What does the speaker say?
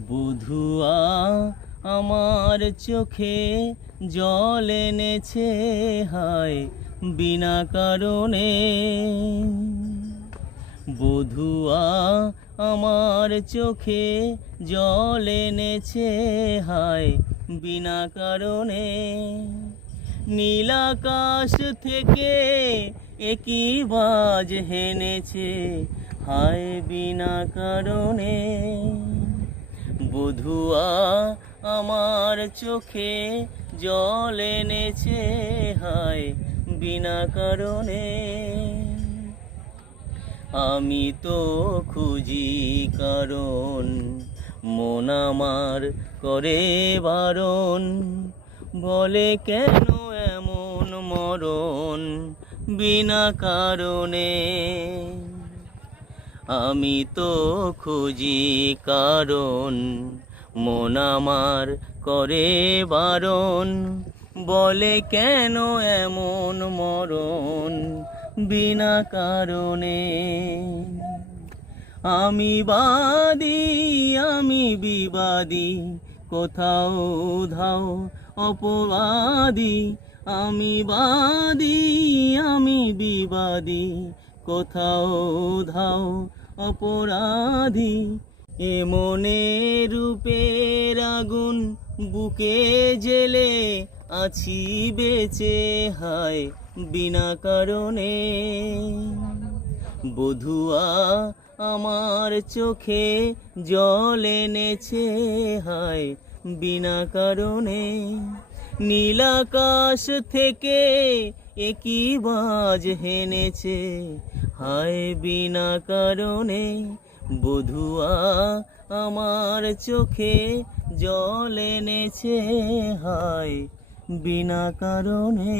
বধুয়া আমার চোখে জল এনেছে হায় বিনা কারণে। বধুয়া আমার চোখে জল এনেছে হায় বিনা কারণে। নীল আকাশ থেকে একই বাজ হেনেছে হায় বিনা কারণে। বধুয়া আমার চোখে জল এনেছে হায় বিনা কারণে। আমি তো খুঁজি কারণ, মন আমার করে বারণ, বলে কেন এমন মরণ বিনা কারণে। আমি তো খুঁজি কারণ, মন আমার করে বারণ, বলে কেন এমন মরণ বিনা কারণে। আমি বাদী আমি বিবাদী, কোথাও ধাও অপবাদী। আমি বাদী আমি বিবাদী, কোথাও ধাও অপরাধী। এ মনে রূপের আগুন বুকে জেলে আছি বেঁচে হায় বিনা কারণে। বধুয়া আমার চোখে জল এনেছে হায় বিনা কারণে। নীল আকাশ থেকে একই বাজ হেনেছে হায় বিনা কারণে। বধুয়া আমার চোখে জল এনেছে হায় বিনা কারণে।